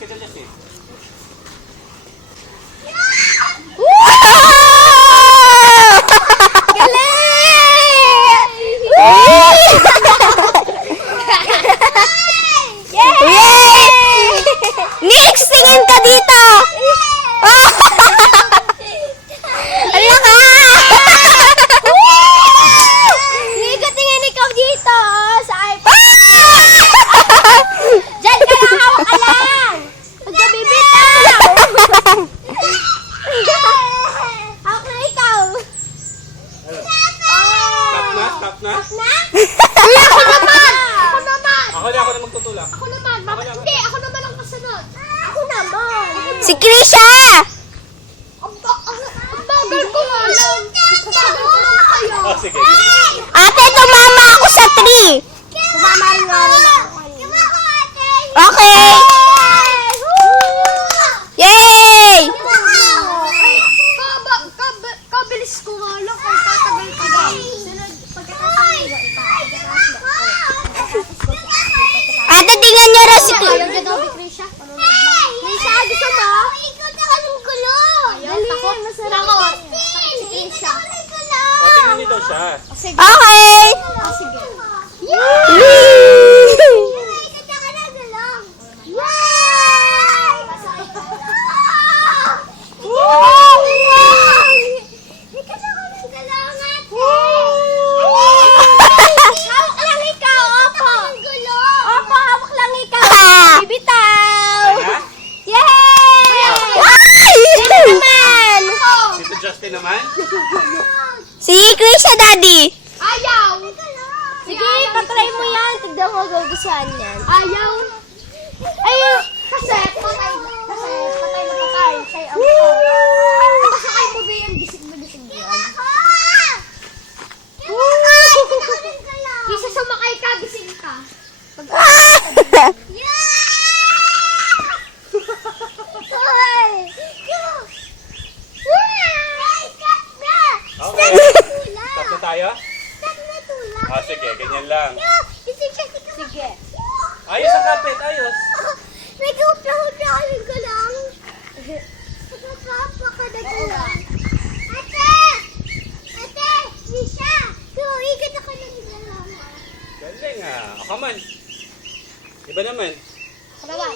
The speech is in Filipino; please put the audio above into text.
ka dyan, Justin. Next, tingin ka dito! Ala ka! Hindi ka tingin ikaw dito sa iPad. Diyan ka lang, hawak ka lang! Huwag ka bibitaw! Hawak na ikaw! Stop na? Stop na? Ala, ako naman! Ako naman! Ako na magtutulak. Ako naman! Hindi, ako naman ang kasunod! Ako naman! Si Krisha! Ang bagal ko nga lang! Oh, sige. Ate, tumama ako sa tree! Tumama rin nga rin ako. Okay! Yay! Kabilis ko nga lang kung tatagal-tagal. Sunod, Ate, tingnan niyo rin si Krisha, gusto mo? Ikot ako ng gulo. Dali, masarap. Si Krisha. O, tingnan niyo daw siya. Okay! Sige. Woo! Ikot ako ng gulo. Ikot ako ng gulo, Hawak lang ikaw, opo. Opo, hawak lang ikaw! Bibitaw! Ha? Yay! Sino naman? Dito Justin naman? Si Krisha, Daddy! Ayaw. Sige, patry mo yan. Tignan mo gugustuhan yan. Ayaw. Ayaw! Kasi patay na patay. Sa'yo ang pasakay mo ba yung gising mo yan? Kisa sumakay ka, gising ka. Okay. Stop na tayo? Ah, sige. Ganyan lang. Sige. Ayos ang kapit. Ayos. Nag-upla-uplahin ko lang. Napapakadat ko lang. Ate! Ate! Nisha! Ikot ako ng galaw. Galing ah. O, come on. Iba naman. Ano ba?